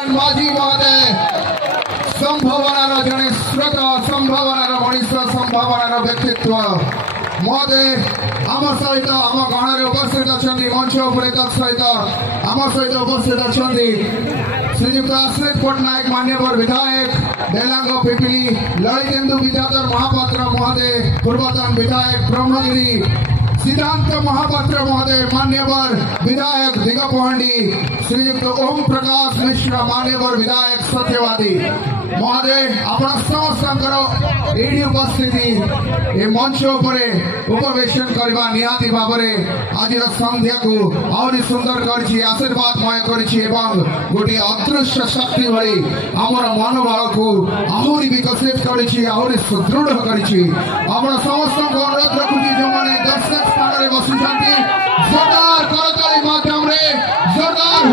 नारायण माझी महोदय संभावनार जड़े स्रोत संभावनार मनीष संभावनार व्यक्तित्व महोदय आम सहित आम गण उपस्थित अच्छा मंच सहित आम सहित उपस्थित अच्छा श्रीजुक्त आश्रित पट्टनायक मान्यवर विधायक डेलांग पिपिली ललितेन्दु विद्याधर महापात्र महोदय पूर्वतन विधायक ब्रह्मगिरी सिद्धांत महापात्र महोदय मान्यवर विधायक दिगपहंडी श्रीजुक्त ओम प्रकाश मिश्र मान्यवर विधायक सत्यवादी महोदय आपण समस्त एडी उपस्थिति ए मंच उपरे उपवेशन करबा निहाती भाबरे आज संध्या को आहुरी सुंदर करछि आशीर्वादमय करछि एवं गोटे अदृश्य शक्ति भली हमर मनोबल को आहुरी विकसित करछि आहुरी सुदृढ़ करछि आपण समस्त को अनुरोध रखुछि जो माने दर्शक स्थान रे बसिछंती जोरदार करताली माध्यम रे जोरदार